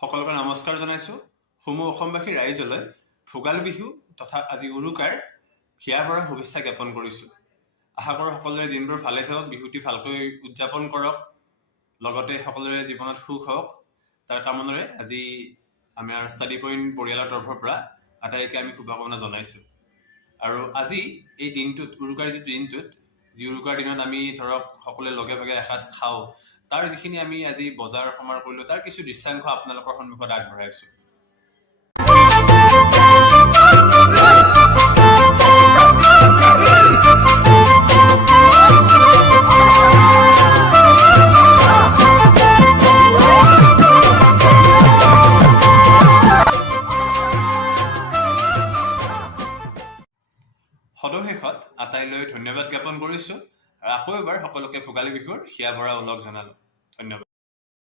সকলোকে নমস্কাৰ জনাইছো। সমূহ অসমবাসী ৰাইজলৈ ভোগালী বিহু তথা আজি উৰুকাৰ হিয়াৰ পৰা শুভেচ্ছা জ্ঞাপন কৰিছো। আশা কৰোঁ সকলোৰে দিনবোৰ ভালে থাকক, বিহুটি ভালকৈ উদযাপন কৰক, লগতে সকলোৰে জীৱনত সুখ হওক। তাৰ কামনাৰে আজি আমাৰ ষ্টাডি পইণ্ট পৰিয়ালৰ তৰফৰ পৰা আটাইকে আমি শুভকামনা জনাইছো। আৰু আজি এই দিনটোত উৰুকাৰ উৰুকাৰ দিনত আমি ধৰক সকলোৱে লগে ভাগে এসাঁজ খাওঁ, তাৰ যিখিনি আমি আজি বজাৰ সমাৰ কৰিলো তাৰ কিছু দৃশ্যাংশ আপোনালোকৰ সন্মুখত আগবঢ়াইছো। সদশেষত আটাইলৈ ধন্যবাদ জ্ঞাপন কৰিছো আৰু আকৌ এবাৰ সকলোকে ভোগালী বিহুৰ হিয়া ভৰা ওলগ জনালো। ধন্যবাদ।